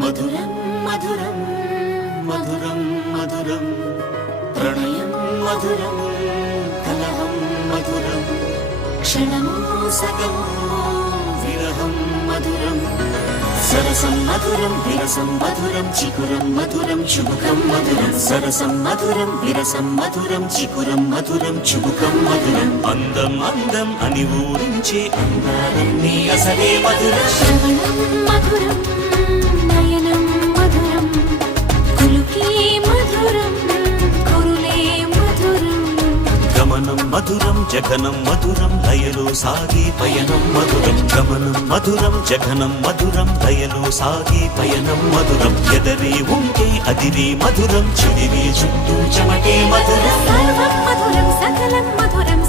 మధురం మధురం మధురం మధురం ప్రణయం మధురం కలహం మధురం క్షణము సగము విరహం మధురం సరసం మధురం విరసం మధురం చికురం మధురం చుబుకం మధురం సరసం మధురం విరసం మధురం చికురం మధురం చుబుకం మధురం అందం అందం అని ఊరించే అందాలన్నీ అసలే మధురం శ్రవణం మధురం నయనం మధురం కులుకే మధురం కురులే మధురం గమనం మధురం జగనం మధురం లయలో సాగే పయనం మధురం గమనం మధురం జగనం మధురం లయలో సాగే పయనం మధురం ఎదరే ఉంటే అదిరే మధురం చెదిరే చుట్టూ చెమటే మధురం సర్వం మధురం సకలం మధురం